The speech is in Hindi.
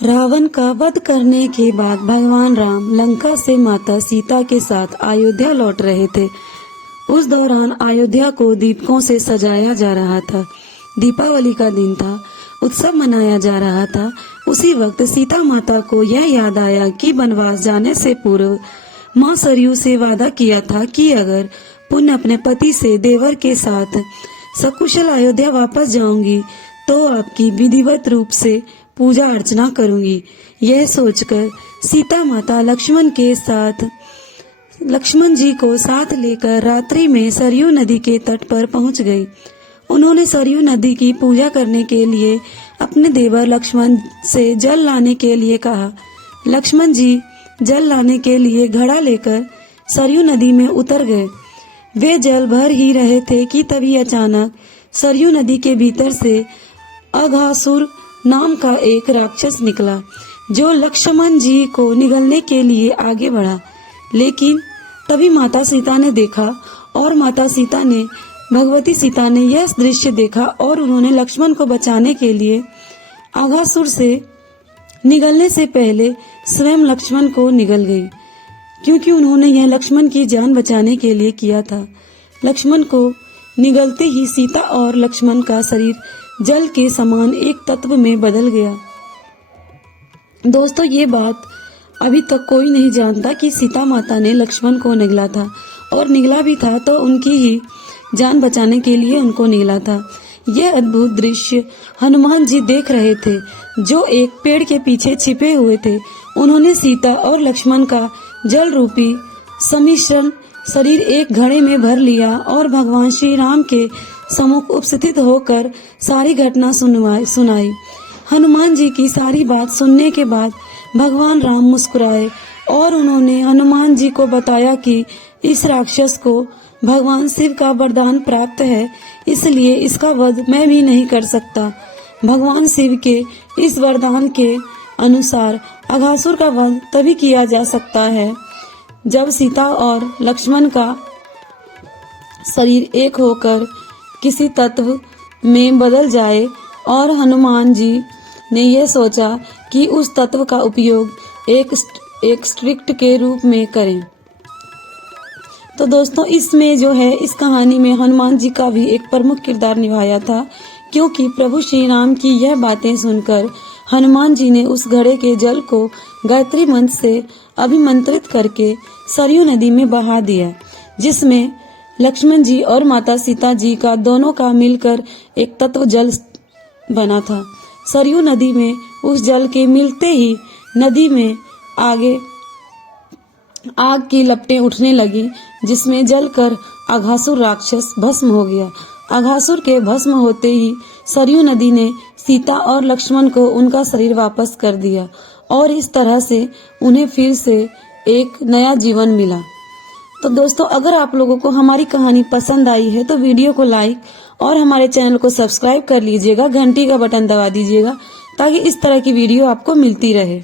रावण का वध करने के बाद भगवान राम लंका से माता सीता के साथ अयोध्या लौट रहे थे। उस दौरान अयोध्या को दीपकों से सजाया जा रहा था। दीपावली का दिन था, उत्सव मनाया जा रहा था। उसी वक्त सीता माता को यह याद आया कि वनवास जाने से पूर्व माँ सरयू से वादा किया था कि अगर पुण्य अपने पति से देवर के साथ सकुशल अयोध्या वापस जाऊंगी तो आपकी विधिवत रूप से पूजा अर्चना करूंगी। यह सोचकर सीता माता लक्ष्मण जी को साथ लेकर रात्रि में सरयू नदी के तट पर पहुंच गई। उन्होंने सरयू नदी की पूजा करने के लिए अपने देवर लक्ष्मण से जल लाने के लिए कहा। लक्ष्मण जी जल लाने के लिए घड़ा लेकर सरयू नदी में उतर गए। वे जल भर ही रहे थे कि तभी अचानक सरयू नदी के भीतर से अघासुर नाम का एक राक्षस निकला, जो लक्ष्मण जी को निगलने के लिए आगे बढ़ा। लेकिन तभी माता सीता ने देखा और भगवती सीता ने यह दृश्य देखा और उन्होंने लक्ष्मण को बचाने के लिए अघासुर से निगलने से पहले स्वयं लक्ष्मण को निगल गई, क्योंकि उन्होंने यह लक्ष्मण की जान बचाने के लिए किया था। लक्ष्मण को निगलते ही सीता और लक्ष्मण का शरीर जल के समान एक तत्व में बदल गया। दोस्तों, ये बात अभी तक कोई नहीं जानता कि सीता माता ने लक्ष्मण को निगला था, और निगला भी था तो उनकी ही जान बचाने के लिए उनको निगला था। यह अद्भुत दृश्य हनुमान जी देख रहे थे, जो एक पेड़ के पीछे छिपे हुए थे। उन्होंने सीता और लक्ष्मण का जल रूपी सम्मिश्रण शरीर एक घड़े में भर लिया और भगवान श्री राम के सम्मुख उपस्थित होकर सारी घटना सुनाई। हनुमान जी की सारी बात सुनने के बाद भगवान राम मुस्कुराए और उन्होंने हनुमान जी को बताया कि इस राक्षस को भगवान शिव का वरदान प्राप्त है, इसलिए इसका वध मैं भी नहीं कर सकता। भगवान शिव के इस वरदान के अनुसार अघासुर का वध तभी किया जा सकता है जब सीता और लक्ष्मण का शरीर एक होकर किसी तत्व में बदल जाए, और हनुमान जी ने यह सोचा कि उस तत्व का उपयोग एक स्ट्रिक्ट के रूप में करें। तो दोस्तों, इसमें जो है, इस कहानी में हनुमान जी का भी एक प्रमुख किरदार निभाया था, क्योंकि प्रभु श्री राम की यह बातें सुनकर हनुमान जी ने उस घड़े के जल को गायत्री मंत्र से अभिमंत्रित करके सरयू नदी में बहा दिया, जिसमें लक्ष्मण जी और माता सीता जी का दोनों का मिलकर एक तत्व जल बना था। सरयू नदी में उस जल के मिलते ही नदी में आग की लपटें उठने लगी, जिसमें जलकर अघासुर राक्षस भस्म हो गया। अघासुर के भस्म होते ही सरयू नदी ने सीता और लक्ष्मण को उनका शरीर वापस कर दिया, और इस तरह से उन्हें फिर से एक नया जीवन मिला। तो दोस्तों, अगर आप लोगों को हमारी कहानी पसंद आई है तो वीडियो को लाइक और हमारे चैनल को सब्सक्राइब कर लीजिएगा, घंटी का बटन दबा दीजिएगा, ताकि इस तरह की वीडियो आपको मिलती रहे।